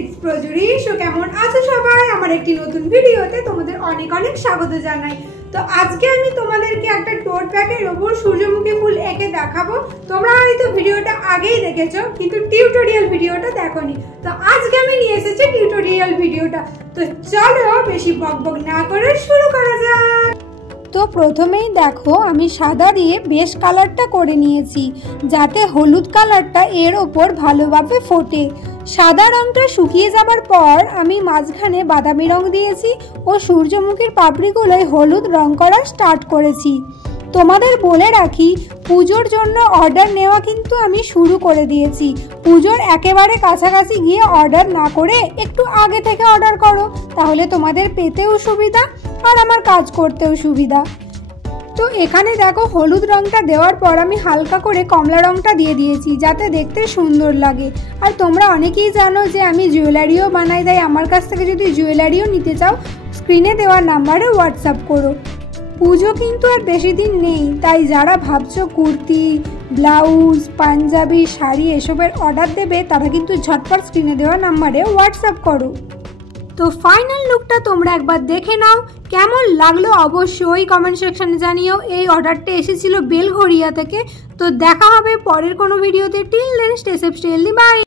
It's প্রজুরি। So কেমন আছো সবাই? আমার একটি নতুন ভিডিওতে তোমাদের অনেক অনেক স্বাগত জানাই। তো আজকে আমি তোমাদেরকে একটা টোট ব্যাগের ওপর সূর্যমুখী ফুল এঁকে দেখাবো। তোমরা হয়তো ভিডিওটা আগেই দেখেছো, কিন্তু টিউটোরিয়াল ভিডিওটা দেখোনি। তো আজকে আমি নিয়ে এসেছি টিউটোরিয়াল ভিডিওটা। তো চলো বেশি বকবক না করে শুরু করা যাক। তো প্রথমেই দেখো আমি সাদা দিয়ে বেশ কালারটা করে নিয়েছি, যাতে হলুদ কালারটা এর ওপর ভালোভাবে ফোটে। সাদা রংটা শুকিয়ে যাবার পর আমি মাঝখানে বাদামি রং দিয়েছি ও সূর্যমুখীর পাপড়িগুলোয় হলুদ রং করা স্টার্ট করেছি। তোমাদের বলে রাখি, পুজোর জন্য অর্ডার নেওয়া কিন্তু আমি শুরু করে দিয়েছি। পুজোর একেবারে কাছাকাছি গিয়ে অর্ডার না করে একটু আগে থেকে অর্ডার করো, তাহলে তোমাদের পেতেও সুবিধা আর আমার কাজ করতেও সুবিধা। তো এখানে দেখো হলুদ রংটা দেওয়ার পর আমি হালকা করে কমলা রংটা দিয়ে দিয়েছি, যাতে দেখতে সুন্দর লাগে। আর তোমরা অনেকেই জানো যে আমি জুয়েলারিও বানাই, তাই আমার কাছ থেকে যদি জুয়েলারিও নিতে চাও স্ক্রিনে দেওয়া নাম্বারে হোয়াটসঅ্যাপ করো। পুজো কিন্তু আর বেশি দিন নেই, তাই যারা ভাবছো কুর্তি, ব্লাউজ, পাঞ্জাবি, শাড়ি এসবের অর্ডার দেবে তারা কিন্তু ঝটপট স্ক্রিনে দেওয়া নাম্বারে হোয়াটসঅ্যাপ করো। তো ফাইনাল লুকটা তোমরা একবার দেখে নাও, কেমন লাগলো অবশ্যই কমেন্ট সেকশনে জানিও। এই অর্ডারটা এসেছিল বেলঘরিয়া থেকে। তো দেখা হবে পরের কোনো ভিডিওতে। Till then stay safe, stay healthy, by.